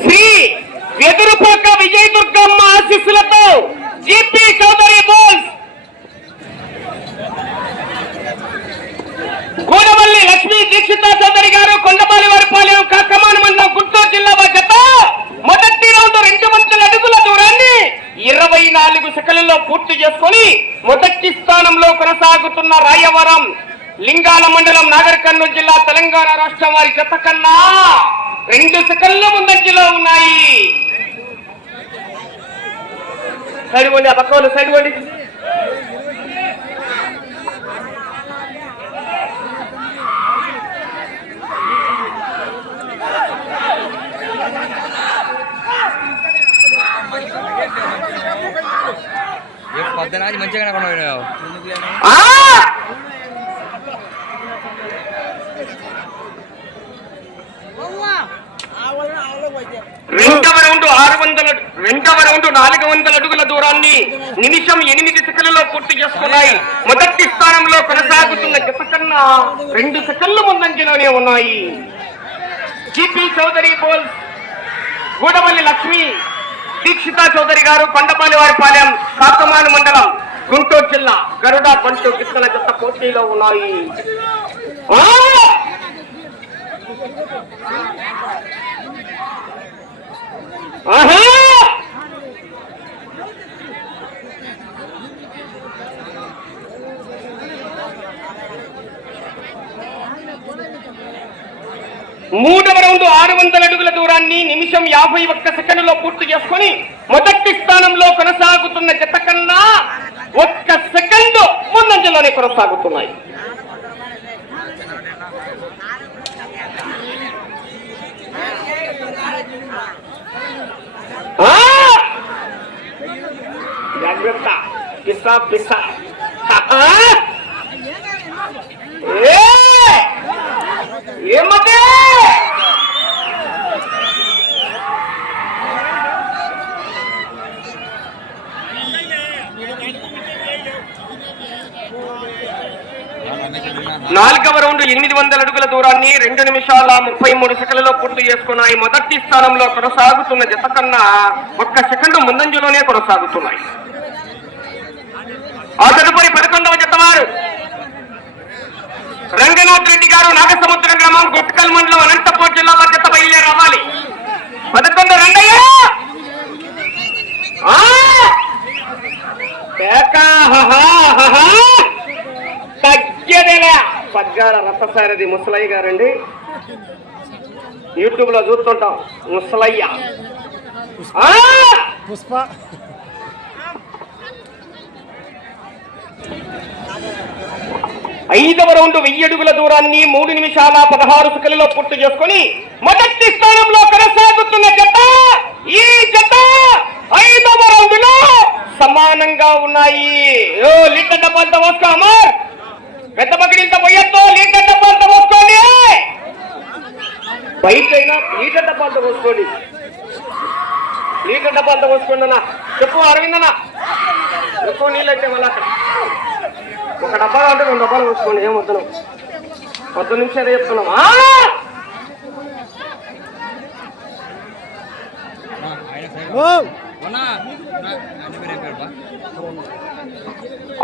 శ్రీ వెదురుపాక విజయ దుర్గమ్మ ఆశీస్సులతో GP Chowdary bulls Gudavalli Lakshmi Dikshita Chowdary గారు కొండపాలి వారి పాలెం కాకమాన మండలం గుంటూరు జిల్లా బాధ్యత. మొదటి రౌండ్ రెండు వందల అడుగుల దూరాన్ని ఇరవై నాలుగు సెకండ్లలో పూర్తి చేసుకొని మొదటి స్థానంలో కొనసాగుతున్న రాయవరం లింగాల మండలం నాగర్ కర్నూలు జిల్లా తెలంగాణ రాష్ట్రం వారి జత కన్నా రెండు సెకండ్ల ముందంజలో ఉన్నాయి. సైడ్ పోండి ఆ పక్క వాళ్ళు సైడ్ పోండి ఏ పొద్దున మంచిగా వెంట రౌండ్ ఆరు వందల రెండవ రౌండ్ నాలుగు వందల అడుగుల దూరాన్ని నిమిషం ఎనిమిది సెకండ్లలో పూర్తి చేసుకున్నాయి. మొదటి స్థానంలో కొనసాగుతున్న జత కన్నా రెండు సెకండ్ల ముందంజలోనే ఉన్నాయి. జిపి చౌదరి బోల్ గూడవల్లి లక్ష్మి దీక్షిత చౌదరి గారు కొండపాలి వారి పాలెం కాకమాన మండలం గుంటూరు జిల్లా గరుడ బంటు గిత్తల జత పోటీలో ఉన్నాయి. ఆహా! మూడవ రౌండ్ ఆరు వందల అడుగుల దూరాన్ని నిమిషం యాభై ఒక్క సెకండ్లో పూర్తి చేసుకొని మొదటి స్థానంలో కొనసాగుతున్న జత కన్నా ఒక్క సెకండ్ ముందంజలోనే కొనసాగుతున్నాయి ఆ! జాగ్రత్త పిసా పిసా eh? నాలుగవ రౌండ్ ఎనిమిది వందల అడుగుల దూరాన్ని రెండు నిమిషాల ముప్పై మూడు సెకండ్లలో పూర్తి చేసుకున్నాయి. మొదటి స్థానంలో కొనసాగుతున్న జత కన్నా ఒక్క సెకండ్ ముందంజలోనే కొనసాగుతున్నాయి. ఆ తదుపరి పదకొండవ జత వారు రంగనాథ్ రెడ్డి గారు నాగసముద్రం గ్రామం గుట్కల్ మండలం అనంతపూర్ జిల్లా బాధ్యత బయలుదేరి రావాలి పదకొండు రెండయ్య! ఆ! పేకా, పగ్గాల రససారథి ముసలయ్య గారండి. యూట్యూబ్లో చూస్తుంటాం ముసలయ్య. ఆ! పుష్ప. ఐదవ రౌండ్ వెయ్యి అడుగుల దూరాన్ని మూడు నిమిషాల పదహారు సెకండ్లలో పూర్తి చేసుకుని మొదటి స్థానంలో కొనసాగుతున్న జత ఈ జత ఐదవ రౌండ్లో సమానంగా ఉన్నాయి. ఓ లీటర్ డబ్బాలతో వస్తా అమర్. పెద్ద బకిడీలతో పోయొద్దు లీటర్ డబ్బాలతో వస్తుంది బయట అయినా లీటర్ డబ్బాలతో వస్తుంది లీటర్ డబ్బాలతో వస్తుండనా చెప్పు అరవిందనా ఎక్కువ నీళ్ళు అయితే మళ్ళీ అక్కడ. ఒక డబ్బా అంటే రెండు డబ్బాలు పోసుకోండి ఏం వద్దు పొద్దు నుంచి అదే చెప్తున్నాం. ఆ! ఓ!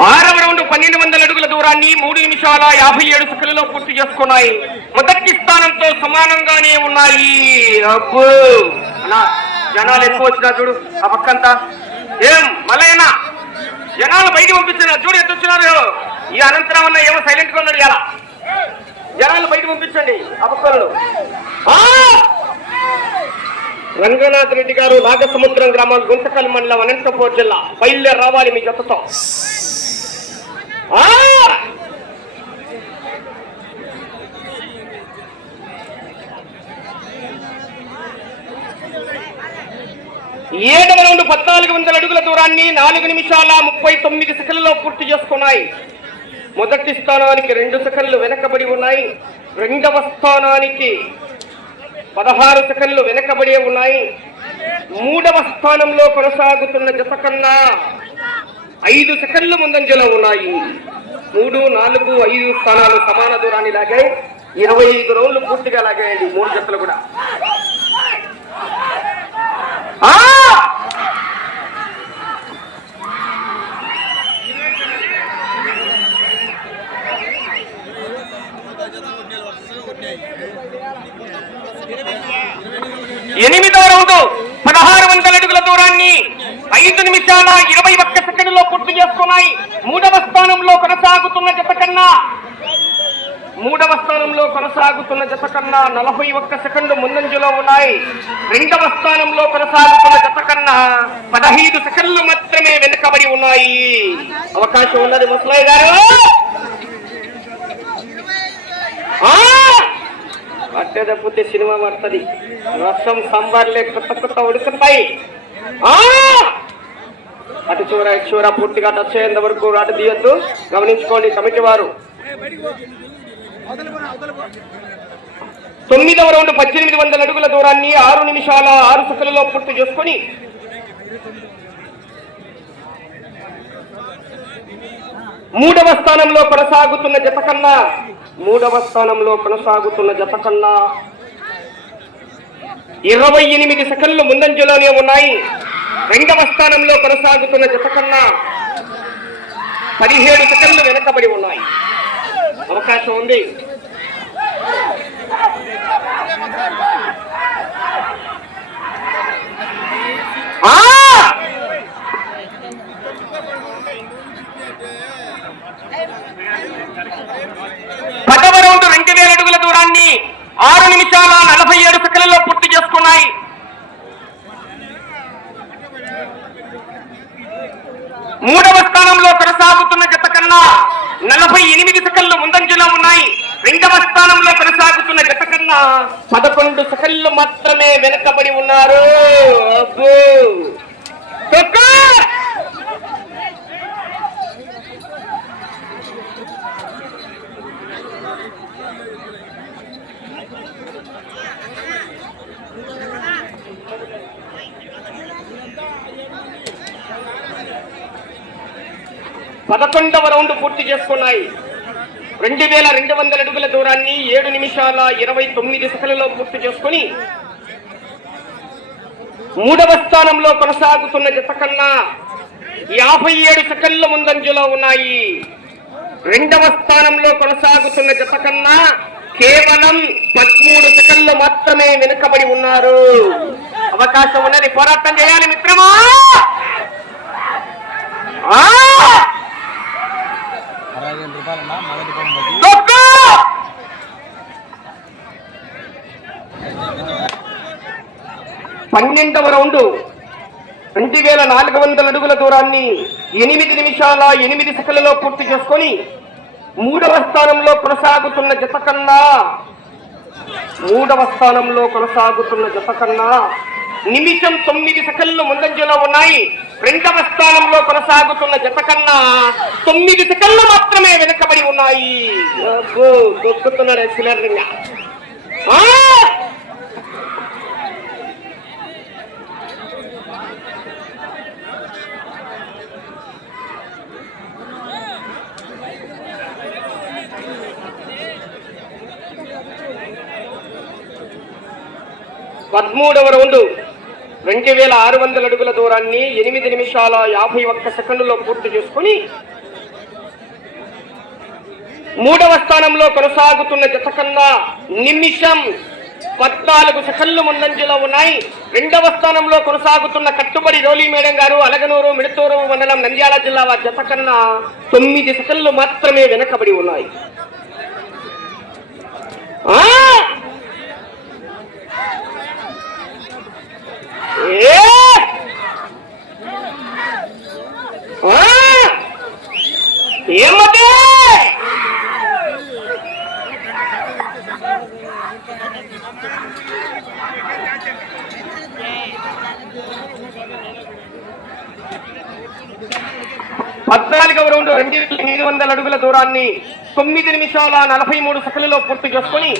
ఆరవ రౌండ్ పన్నెండు వందల అడుగుల దూరాన్ని మూడు నిమిషాల యాభై ఏడు సెకండ్లలో పూర్తి చేసుకున్నాయి. మొదటి స్థానంతో సమానంగానే ఉన్నాయి. అబ్బో! అన్నా జనాలు ఎక్కువ వచ్చినా చూడు ఆ పక్కంతా. ఏం మళ్ళైనా జనాలు బయట పంపించిన చూడు వచ్చినారు ఈ అనంతరం అన్న ఏమో సైలెంట్గా ఉన్నాడు ఇలా జనాలు బయట పంపించండి ఆ! రంగనాథ్ రెడ్డి గారు నాగసముద్రం గ్రామం గుంతకల్ మండలం అనంతపూర్ జిల్లా. బయలుదేరి రావాలి మీ జతతో ఏడు పద్నాలుగు వందల అడుగుల దూరాన్ని నాలుగు నిమిషాల ముప్పై తొమ్మిది సెకండ్లలో పూర్తి చేసుకున్నాయి. మొదటి స్థానానికి రెండు సెకండ్లు వెనకబడి ఉన్నాయి. రెండవ స్థానానికి పదహారు సెకండ్లు వెనకబడి ఉన్నాయి. మూడవ స్థానంలో కొనసాగుతున్న జత కన్నా ఐదు సెకండ్లు ముందంజలో ఉన్నాయి. మూడు నాలుగు ఐదు స్థానాలు సమాన దూరాన్ని లాగాయి. ఇరవై ఐదు రౌండ్లు పూర్తిగా లాగాయండి. మూడు జతలు కూడా ఆ! ఎనిమిదవ రౌండ్ పదహారు వందల అడుగుల దూరాన్ని ఐదు నిమిషాల ఇరవై ఒక్క సెకండ్లో పూర్తి చేసుకున్నాయి మూడవ స్థానంలో కొనసాగుతున్న జత కన్నా మూడవ స్థానంలో కొనసాగుతున్న జత కన్నా నలభై ఒక్క సెకండ్లు ముందంజలో ఉన్నాయి. రెండవ స్థానంలో కొనసాగుతున్న జత కన్నా పదహైదు సెకండ్లు మాత్రమే వెనుకబడి ఉన్నాయి. అవకాశం ఉన్నది ముసలయ్య గారు. ఆ! సినిమా పడుతుంది. రసం సాంబార్లే కొత్త కొత్త ఉడుకుతాయి. అటు చూర ఇటు చూర పూర్తిగా టచ్ అయ్యేంత వరకు అటు తీయొద్దు. గమనించుకోండి కమిటీ వారు. తొమ్మిదవ రౌండ్ పద్దెనిమిది వందల అడుగుల దూరాన్ని ఆరు నిమిషాల ఆరు సెకండ్లలో పూర్తి చేసుకొని మూడవ స్థానంలో కొనసాగుతున్న జత కన్నా మూడవ స్థానంలో కొనసాగుతున్న జత కన్నా ఇరవై ఎనిమిది సెకండ్లు ముందంజలోనే ఉన్నాయి. రెండవ స్థానంలో కొనసాగుతున్న జత కన్నా పదిహేడు సెకండ్లు వెనకబడి ఉన్నాయి. అవకాశం ఉంది. ఆ! పదవ రెండు వేల అడుగుల దూరాన్ని ఆరు నిమిషాల నలభై ఏడు సెకండ్లలో పూర్తి చేసుకున్నాయి మూడవ స్థానంలో కొనసాగుతున్న జత కన్నా నలభై ఎనిమిది సెకండ్లు ముందంజలో ఉన్నాయి రెండవ స్థానంలో కొనసాగుతున్న జత కన్నా పదకొండు సెకండ్లు మాత్రమే వెనకబడి ఉన్నారు. పదకొండవ రౌండ్ పూర్తి చేసుకున్నాయి. రెండు వేల రెండు వందల అడుగుల దూరాన్ని ఏడు నిమిషాల ఇరవై తొమ్మిది సెకండ్లలో పూర్తి చేసుకుని మూడవ స్థానంలో కొనసాగుతున్న జత కన్నా యాభై ఏడు సెకండ్ల ముందంజలో ఉన్నాయి. రెండవ స్థానంలో కొనసాగుతున్న జత కన్నా కేవలం పదమూడు సెకండ్లు మాత్రమే వెనుకబడి ఉన్నారు. అవకాశం ఉన్నది. పోరాటం చేయాలి మిత్రమా? ఆ! పన్నెండవ రౌండ్. రెండు వేల నాలుగు వందల అడుగుల దూరాన్ని ఎనిమిది నిమిషాల ఎనిమిది సెకండ్లలో పూర్తి చేసుకొని మూడవ స్థానంలో కొనసాగుతున్న జత కన్నా మూడవ స్థానంలో కొనసాగుతున్న జత కన్నా నిమిషం తొమ్మిది సెకండ్లు ముందంజలో ఉన్నాయి. రెండవ స్థానంలో కొనసాగుతున్న జత కన్నా తొమ్మిది సెకండ్లు మాత్రమే వెనుకబడి ఉన్నాయి. అబ్బో, దొక్కుతున్నారు ఎక్సలెంట్గా. ఆ పదమూడవ రౌండ్. రెండు వేల ఆరు వందల అడుగుల దూరాన్ని ఎనిమిది నిమిషాల యాభై ఒక్క సెకండ్లో పూర్తి చేసుకుని మూడవ స్థానంలో కొనసాగుతున్న జత కన్నా నిమిషం పద్నాలుగు సెకండ్లు ముందంజలో ఉన్నాయి. రెండవ స్థానంలో కొనసాగుతున్న కట్టుబడి రోలీ మేడం గారు అలగనూరు మిడతూరు మండలం నంద్యాల జిల్లా వారి జత కన్నా తొమ్మిది సెకండ్లు మాత్రమే వెనకబడి ఉన్నాయి. ఆ! ఏ! పద్నాలుగవ రౌండ్ రెండు వేల ఎనిమిది వందల అడుగుల దూరాన్ని తొమ్మిది నిమిషాల నలభై మూడు సెకండ్లలో పూర్తి చేసుకుని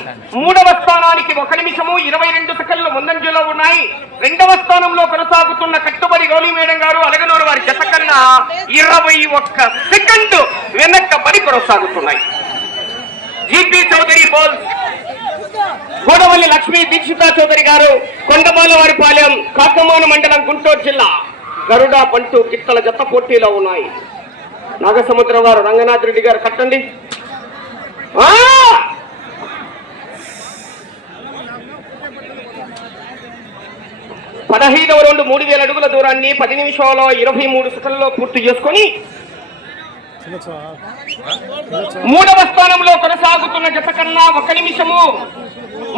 మూడవ స్థానానికి ఒక నిమిషము ఇరవై రెండు సెకండ్లు ముందంజలో ఉన్నాయి. రెండవ స్థానంలో కొనసాగుతున్న కట్టుబడి గౌలిమేడం మేడం గారు అలగనూరు వారి జత కన్నా ఇరవై ఒక్క సెకండ్ వెనక్కబడి కొనసాగుతున్నాయి. జీపీ చౌదరి బోల్స్ గోడవల్లి లక్ష్మీ దీక్షిత చౌదరి గారు కొండబాలవారిపాలెం కాకమాన మండలం గుంటూరు జిల్లా గరుడ పంటు కిట్టల జత పోటీలో ఉన్నాయి. నాగసముద్రం వారు రంగనాథ్ రెడ్డి గారు కట్టండి. పదహైదవ రెండు మూడు వేల అడుగుల దూరాన్ని పది నిమిషాల్లో ఇరవై మూడు సెకండ్లో పూర్తి చేసుకొని మూడవ స్థానంలో కొనసాగుతున్న జత కన్నా ఒక నిమిషము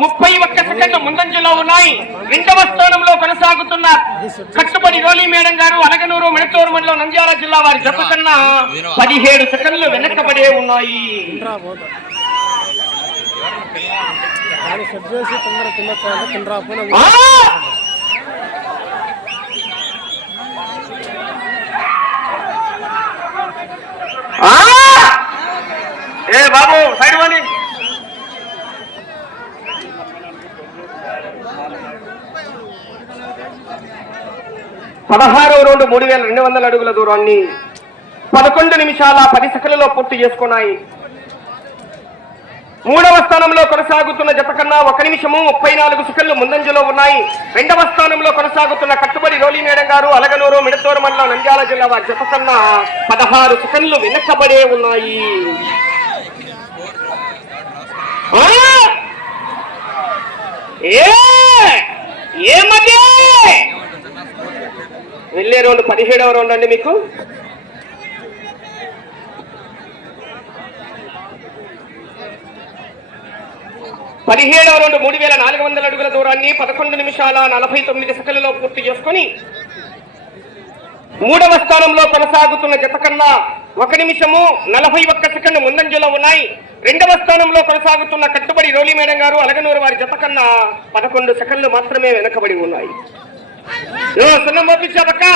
ముప్పై ఒక్క సెకండ్లు ముందంజలో ఉన్నాయి. రెండవ స్థానంలో కొనసాగుతున్న కట్టుబడి రోలి మేడం గారు అలగనూరు మెడతూరు మండలం నంద్యాల జిల్లా వారి జత కన్నా పదిహేడు సెకండ్లు వెనకబడే ఉన్నాయి. దాన్ని సెట్ చేసి తొందర తినొచ్చా అంటే తినరా పోయినా ఏ బాబు సైడ్ వాణి పదహారు రెండు మూడు వేల రెండు వందల అడుగుల దూరాన్ని పదకొండు నిమిషాల పది సెకండ్లలో పూర్తి చేసుకున్నాయి. మూడవ స్థానంలో కొనసాగుతున్న జత కన్నా ఒక నిమిషము ముప్పై నాలుగు సెకండ్లు ముందంజలో ఉన్నాయి. రెండవ స్థానంలో కొనసాగుతున్న కట్టుబడి రోలి మేడం గారు అలగనూరు మిడతూరు మండలం నంద్యాల జిల్లా వారి జత కన్నా పదహారు సెకండ్లు వెనకబడే ఉన్నాయి. వెళ్ళే రౌండ్ పదిహేడవ రౌండ్ అండి మీకు. పదిహేడవ రెండు మూడు వేల నాలుగు వందల అడుగుల దూరాన్ని పదకొండు నిమిషాల నలభై తొమ్మిది సెకండ్లలో పూర్తి చేసుకుని మూడవ స్థానంలో కొనసాగుతున్న జత కన్నా ఒక నిమిషము నలభై ఒక్క సెకండ్ ముందంజలో ఉన్నాయి. రెండవ స్థానంలో కొనసాగుతున్న కట్టుబడి రోలి మేడం గారు అలగనూరు వారి జత కన్నా పదకొండు సెకండ్లు మాత్రమే వెనకబడి ఉన్నాయి. సున్నం పంపించా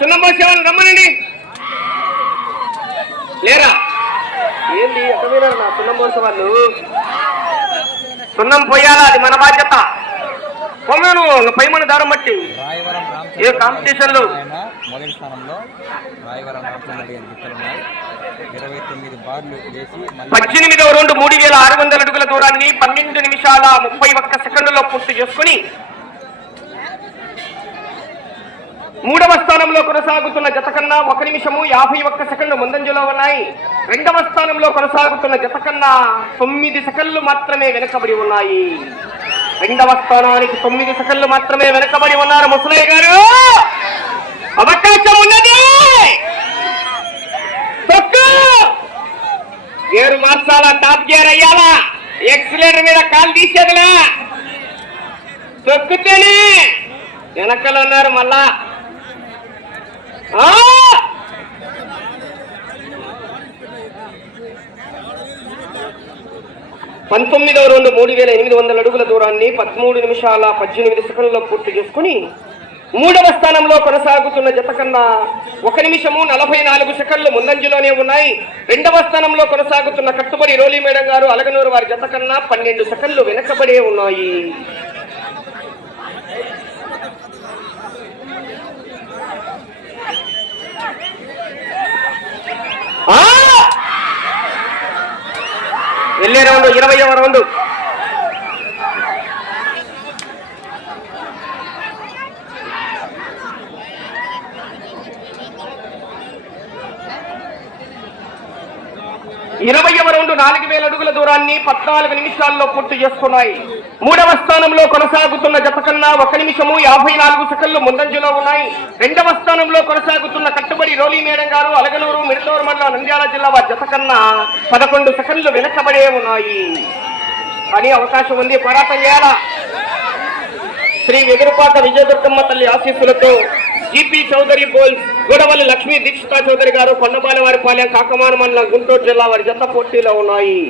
సున్నం పోసేవాళ్ళు రమ్మనండి. లేరా? ఏంది అసలు నా సున్నం పోసే వాళ్ళు? సున్నం పోయాలా? అది మన బాధ్యత. పొమ్మను పైమని దారం బట్టి ఏ కాంపిటీషన్లు? ఆయన మొదటి స్థానంలో రాయవరం రామచంద్ర గారి గిత్తలు ఉన్నాయి. ఇరవై తొమ్మిది బార్లు వేసి మళ్ళీ పద్దెనిమిదవ రెండు మూడు వేల ఆరు వందల అడుగుల దూరాన్ని పన్నెండు నిమిషాల ముప్పై ఒక్క సెకండ్లలో పూర్తి చేసుకుని మూడవ స్థానంలో కొనసాగుతున్న జత కన్నా ఒక నిమిషము యాభై ఒక్క సెకండ్లు ముందంజలో ఉన్నాయి. రెండవ స్థానంలో కొనసాగుతున్న జత కన్నా తొమ్మిది సెకండ్లు మాత్రమే వెనకబడి ఉన్నాయి. రెండవ స్థానానికి తొమ్మిది సెకండ్లు మాత్రమే వెనకబడి ఉన్నారు ముసలయ్య గారు. అవకాశం ఉన్నది. తొక్కు. గేరు మార్చాలా టాప్ గేర్ అయ్యాలా? ఎక్సిలేటర్ మీద కాలు తీసేదిలే? తొక్కుతేనే వెనకలు ఉన్నారు మళ్ళా. పంతొమ్మిదవ రెండు మూడు వేల ఎనిమిది వందల అడుగుల దూరాన్ని పదమూడు నిమిషాల పద్దెనిమిది సెకండ్లో పూర్తి చేసుకుని మూడవ స్థానంలో కొనసాగుతున్న జత కన్నా ఒక నిమిషము నలభై నాలుగు సెకండ్లు ముందంజలోనే ఉన్నాయి. రెండవ స్థానంలో కొనసాగుతున్న కట్టుబడి రోలీ మేడం గారు అలగనూరు వారి జత కన్నా పన్నెండు సెకండ్లు వెనకబడే ఉన్నాయి. ఆ! వెళ్ళే రౌండ్ ఇరవైవ రౌండ్ నాలుగు వేల అడుగుల దూరాన్ని పద్నాలుగు నిమిషాల్లో పూర్తి చేసుకున్నాయి. మూడవ స్థానంలో కొనసాగుతున్న జత కన్నా ఒక నిమిషము యాభై నాలుగు సెకండ్లు ముందంజలో ఉన్నాయి. రెండవ స్థానంలో కొనసాగుతున్న కట్టుబడి రోలీ మేడం గారు అలగనూరు మిర్దూరు మండలం నంద్యాల జిల్లా వారి జత కన్నా పదకొండు సెకండ్లు వెనకబడే ఉన్నాయి. కానీ అవకాశం ఉంది. పోరాటం చేయాలా? శ్రీ వెదురుపాట విజయదుర్గమ్మ తల్లి ఆశీస్సులతో జిపి చౌదరి బోల్ గొడవలు లక్ష్మీ దీక్షిత చౌదరి గారు కొండపాలెం కాకమాన మండలం గుంటూరు జిల్లా వారి జత పోటీలో ఉన్నాయి.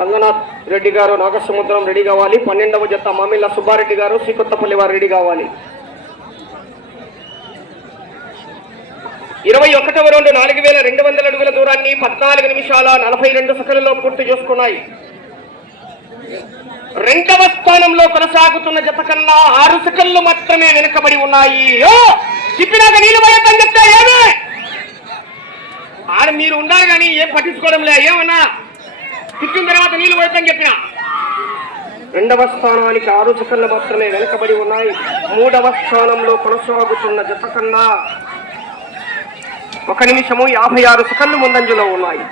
రంగనాథ్ రెడ్డి గారు నాగసముద్రం రెడీ కావాలి. పన్నెండవ జత మామిళ్ళ సుబ్బారెడ్డి గారు శ్రీకొత్తపల్లి వారు రెడీ కావాలి. ఇరవై ఒకటవ రెండు నాలుగు వేల రెండు వందల అడుగుల దూరాన్ని పద్నాలుగు నిమిషాల నలభై రెండు సెకండ్లలో పూర్తి చేసుకున్నాయి. రెండవ స్థానంలో కొనసాగుతున్న జత కన్నా ఆరు సెకండ్లు మాత్రమే వెనుకబడి ఉన్నాయి. చెప్పినాక నీళ్ళు పోయొద్దని చెప్తా ఏమి? ఆడ మీరు ఉండాలి కానీ ఏం పట్టించుకోవడం లే ఏమన్నా? తిప్పిన తర్వాత నీళ్ళు పోయొద్దని చెప్పిన? రెండవ స్థానానికి ఆరు సెకండ్లు మాత్రమే వెనుకబడి ఉన్నాయి. మూడవ స్థానంలో కొనసాగుతున్న జత కన్నా ఒక నిమిషము యాభై ఆరు సెకండ్లు ముందంజలో ఉన్నాయి.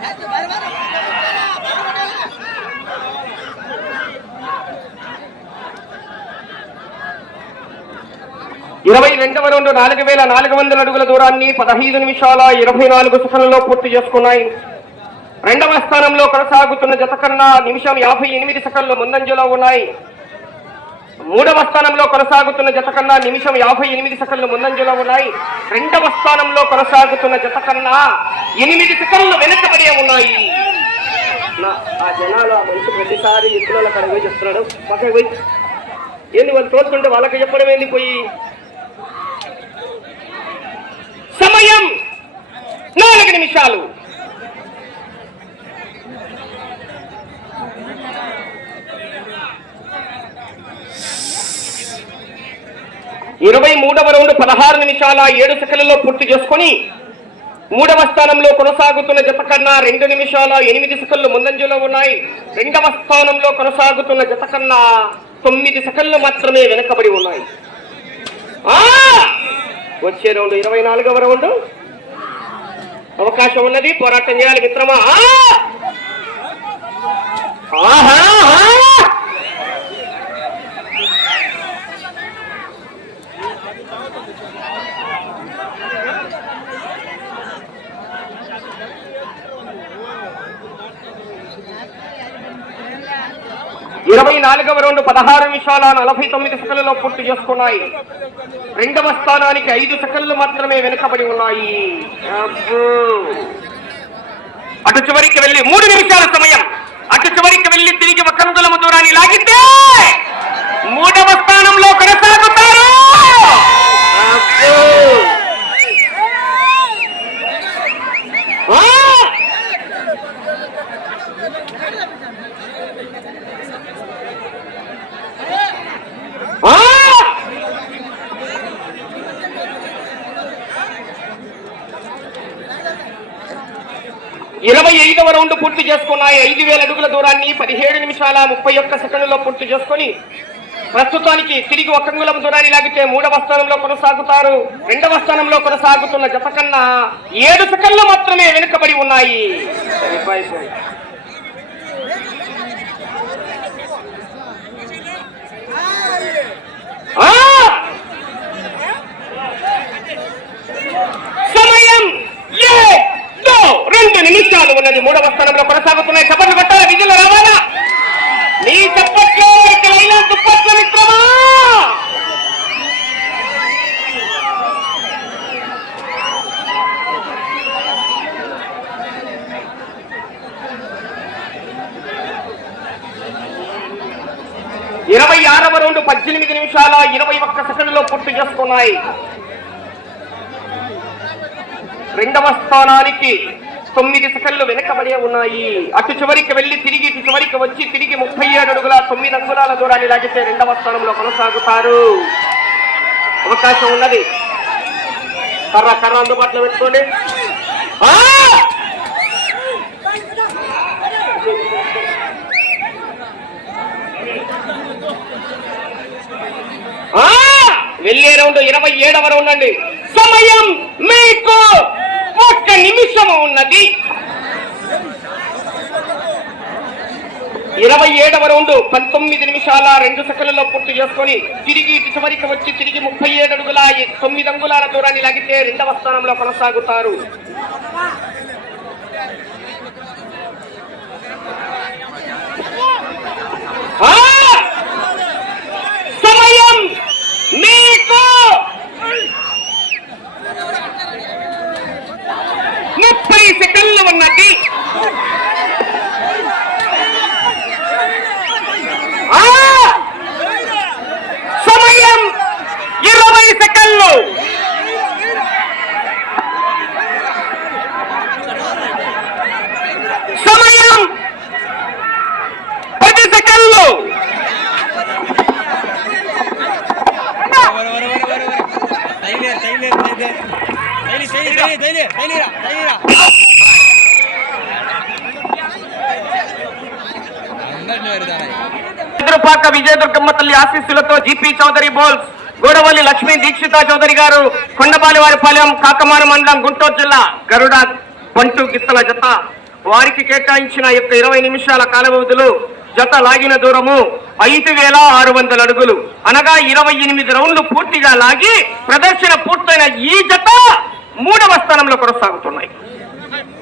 ఇరవై రెండవ రెండు నాలుగు వేల నాలుగు వందల అడుగుల దూరాన్ని పదహైదు నిమిషాల ఇరవై నాలుగు సెకండ్లలో పూర్తి చేసుకున్నాయి. రెండవ స్థానంలో కొనసాగుతున్న జత కన్నా నిమిషం యాభై ఎనిమిది సెకండ్లు ముందంజలో ఉన్నాయి. మూడవ స్థానంలో కొనసాగుతున్న జత కన్నా నిమిషం యాభై ఎనిమిది సెకండ్లు ముందంజలో ఉన్నాయి. రెండవ స్థానంలో కొనసాగుతున్న జత కన్నా ఎనిమిది సెకండ్లు వెనకబడే ఉన్నాయి. ఆ జనాలు ఆ మనిషి ప్రతిసారి ఎత్తుల కడగ చెప్తున్నాడు. పక్కకి పోయి ఏంది వాళ్ళు తోలుతుంటే వాళ్ళకి చెప్పడం ఏంది పోయి? సమయం నాలుగు నిమిషాలు. ఇరవై మూడవ రౌండ్ పదహారు నిమిషాల ఏడు సెకండ్లలో పూర్తి చేసుకొని మూడవ స్థానంలో కొనసాగుతున్న జత కన్నా రెండు నిమిషాల ఎనిమిది సెకండ్లు ముందంజలో ఉన్నాయి. రెండవ స్థానంలో కొనసాగుతున్న జత కన్నా తొమ్మిది సెకండ్లు మాత్రమే వెనకబడి ఉన్నాయి. వచ్చే రౌండ్ ఇరవై నాలుగవ రౌండ్. అవకాశం ఉన్నది. పోరాటం చేయాలి మిత్రమా? ఆహా! ఇరవై నాలుగవ రెండు పదహారు నిమిషాల నలభై తొమ్మిది సెకండ్లలో పూర్తి చేసుకున్నాయి. రెండవ స్థానానికి ఐదు సెకండ్లు మాత్రమే వెనుకబడి ఉన్నాయి. అబ్బో. అటు చివరికి వెళ్ళి మూడు నిమిషాల సమయం. అటు చివరికి వెళ్ళి తిరిగి ఒక అంగుళము దూరాన్ని లాగితే మూడవ స్థానంలో కొనసాగుతారు. Oh! ఆ! ఆ! ఇరవై ఐదవ రౌండ్ పూర్తి చేసుకున్నాయి. ఐదు వేల అడుగుల దూరాన్ని పదిహేడు నిమిషాల ముప్పై ఒక్క సెకండ్లో పూర్తి చేసుకొని ప్రస్తుతానికి తిరిగి ఒక అంగుళం దూరాన్ని లాగితే మూడవ స్థానంలో కొనసాగుతారు. రెండవ స్థానంలో కొనసాగుతున్న జత కన్నా ఏడు సెకండ్లు మాత్రమే వెనుకబడి ఉన్నాయి. సమయం! ఏ నిమిషాలు ఉన్నది. మూడవ స్థానంలో కొనసాగుతున్నాయి. చప్పట్లు పెట్టాలా విజులు రావాలా? నీ చప్పట్లో అయినా దుప్పట్ల మిత్రమా ఇరవై ఆరవ రౌండ్ పద్దెనిమిది నిమిషాల ఇరవై ఒక్క సెకండ్లో పూర్తి చేసుకున్నాయి. రెండవ స్థానానికి తొమ్మిది సెకండ్లు వెనకబడే ఉన్నాయి. అటు చివరికి వెళ్ళి తిరిగి ఇటు చివరికి వచ్చి తిరిగి ముప్పై ఏడు అడుగుల తొమ్మిది అంగుళాల దూరాన్ని లాగితే రెండవ స్థానంలో కొనసాగుతారు. అవకాశం ఉన్నది. కర్ర కర్ర అందుబాటులో పెట్టుకోండి. ఆ! వెళ్ళే రౌండ్ ఇరవై ఏడవ రౌండ్ అండి. సమయం మీకు నిమిషము ఉన్నది. ఇరవై ఏడవ రౌండ్ పంతొమ్మిది నిమిషాల రెండు సెకండ్లలో పూర్తి చేసుకొని తిరిగి ఇటు చివరికి వచ్చి తిరిగి ముప్పై ఏడు అడుగుల తొమ్మిది అంగుళాల దూరాన్ని లాగితే రెండవ స్థానంలో కొనసాగుతారు ఆ! సమయం మీకు ముప్పై సెకండ్లు ఉన్నది. ఆ! సమయం ఇరవై సెకండ్లు. సమయం పది సెకండ్లు. టైలర్ టైలర్ టైలర్ టైలి టైలి టైలి టైలి టైలిరా చంద్రపాక విజయదుర్గమ్మ తల్లి ఆశీస్సులతో జిపి చౌదరి బోల్స్ గోడవల్లి లక్ష్మీ దీక్షిత చౌదరి గారు కొండపాలివారిపాలెం కాకమాన మండలం గుంటూరు జిల్లా గరుడ పంటు గిత్తల జత వారికి కేటాయించిన యొక్క ఇరవై నిమిషాల కాల వ్యవధిలో జత లాగిన దూరము ఐదు వేల ఆరు వందల అడుగులు అనగా ఇరవై ఎనిమిది రౌండ్లు పూర్తిగా లాగి ప్రదర్శన పూర్తయిన ఈ జత మూడవ స్థానంలో కొనసాగుతున్నాయి